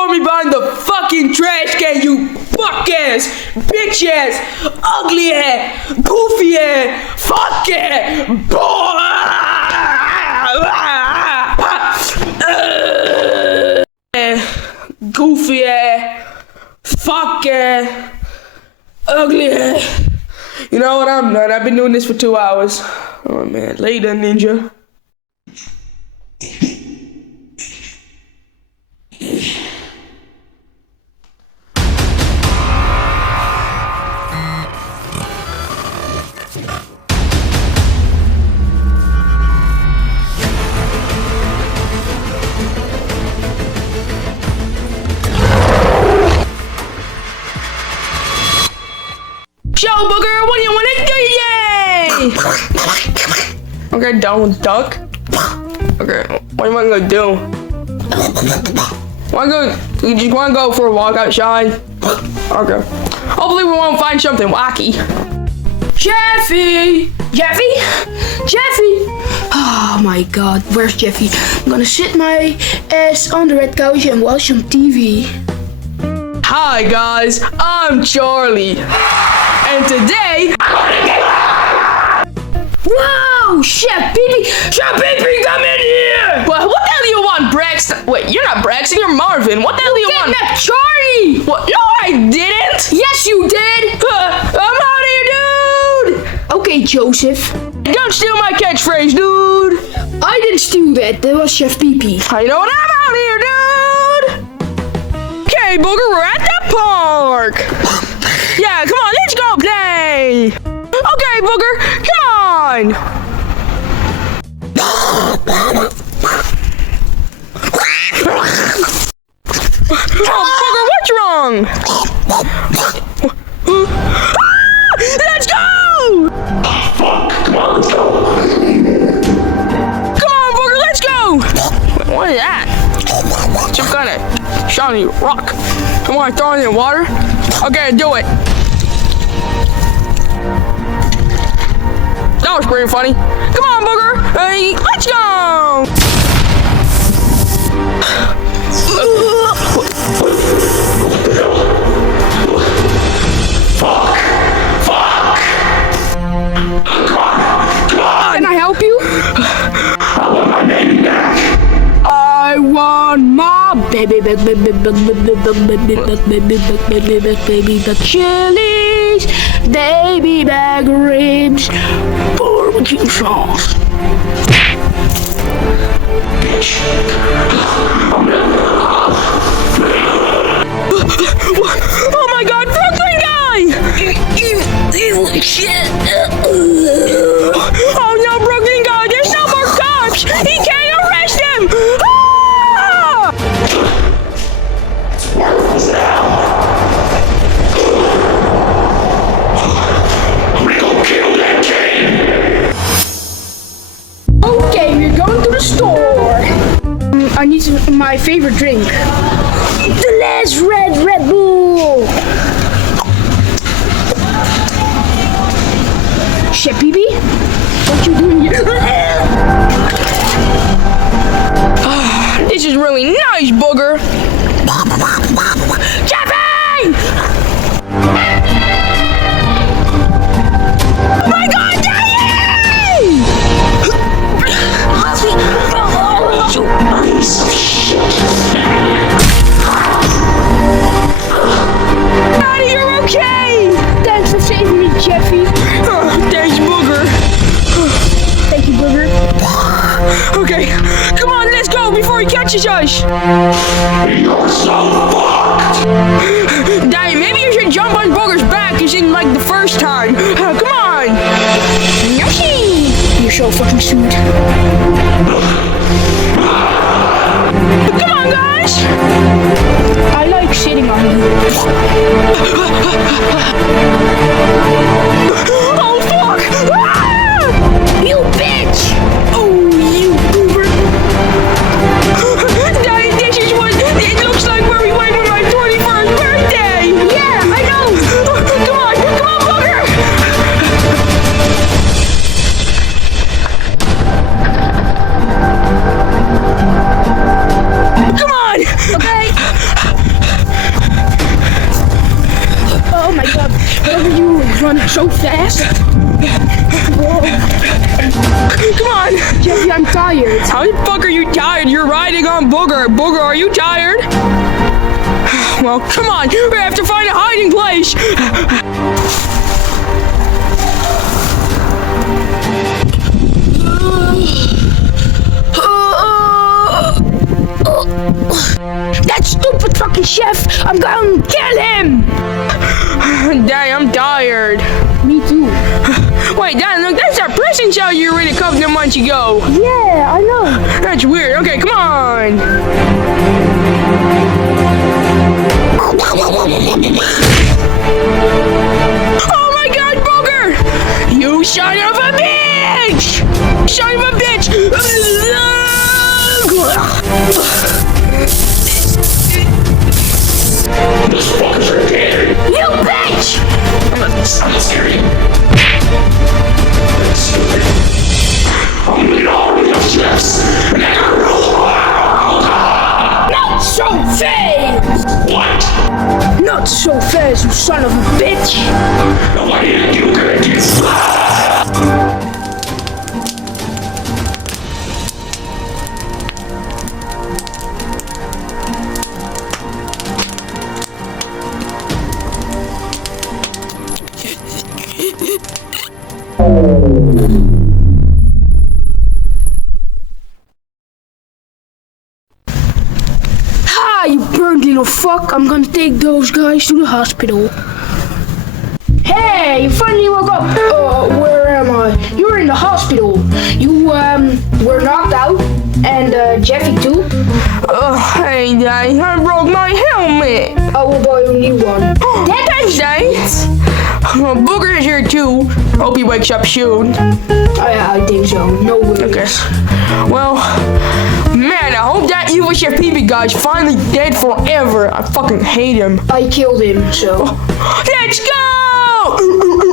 throw me behind the fucking trash can, you fuck ass, bitch ass, ugly ass, goofy ass, fuck ass, goofy ass, fuck ass, ugly ass. You know what, I'm done. I've been doing this for 2 hours. Oh man, later, ninja. Yo, booger, what do you want to do? Yay! Okay, don't duck. Okay, what am I gonna do? You just wanna go for a walk outside? Okay. Hopefully we won't find something wacky. Jeffy! Jeffy? Jeffy! Oh my god, where's Jeffy? I'm gonna sit my ass on the red couch and watch some TV. Hi guys, I'm Charlie. And today... Whoa! Chef Peepee! Chef Peepee, come in here! What the hell do you want, Braxton? Wait, you're not Braxton, you're Marvin. What the hell do you want? That Charlie! What? No, I didn't! Yes, you did! I'm out of here, dude! Okay, Joseph. Don't steal my catchphrase, dude! I didn't steal that. That was Chef Peepee. I know, and I'm out of here, dude! Okay, booger, we're at the park! Yeah, come on, let's go play! Okay, booger, come on! Oh, booger, what's wrong? Let's go! Come on, booger, let's go! What is that? Some kind of shiny rock. Come on, throw it in water. Okay, do it. That was pretty funny. Come on, booger. Hey, let's go. Fuck. Can I help you? I want my baby back. I want my baby back, baby back, chilies, baby back ribs, barbecue sauce. Oh my god, Brooklyn guy! Oh no, Brooklyn guy, there's no more cops! He can't arrest him! Ah! Okay, we're going to the store. I need my favorite drink. The last Red Bull. Chef Peepee, what you doing here? This is really nice, booger. Jeffy! Oh my God, Daddy! You piece of shit. Daddy, you're okay! Thanks for saving me, Jeffy. Thanks, booger. Thank you, booger. Okay, come on, let's go before he catches us. You're so fucked. Daddy, maybe you should jump on booger's back as in like the first time. Come on. Yoshi! You're so fucking sweet. Come on, guys. I like sitting on you. Oh, fuck! Ah! You bitch! Oh, you goober! Daddy, this is what it looks like where we went on my 21st birthday! Yeah, I know! Come on, booger! Come on! Okay. fuck are you tired? You're riding on Booger. Booger, are you tired? Well, come on. We have to find a hiding place. That stupid fucking chef! I'm gonna kill him! Dang, I'm tired. Me too. Wait, Dad, look, that's our prison cell you were in a couple of months ago. Yeah, I know. That's weird. Okay, come on. Oh my God, Booger! You son of a bitch! Son of a bitch! Those fuckers are dead. You bitch! I'm scared. That's stupid. I'm gonna all of those chefs. Not so fast! What? Not so fast, you son of a bitch! Nobody did you good. Ah, you burned little fuck. I'm gonna take those guys to the hospital. Hey, you finally woke up. Where am I? You're in the hospital. You, were knocked out. And, Jeffy too. Hey, Dad, I broke my helmet. I will buy you a new one. Thanks, Dad. Booger is here too. Hope he wakes up soon. I think so. No worries. Okay. Well, man, I hope that evil Chef Peepee guy's finally dead forever. I fucking hate him. I killed him, so. Let's go!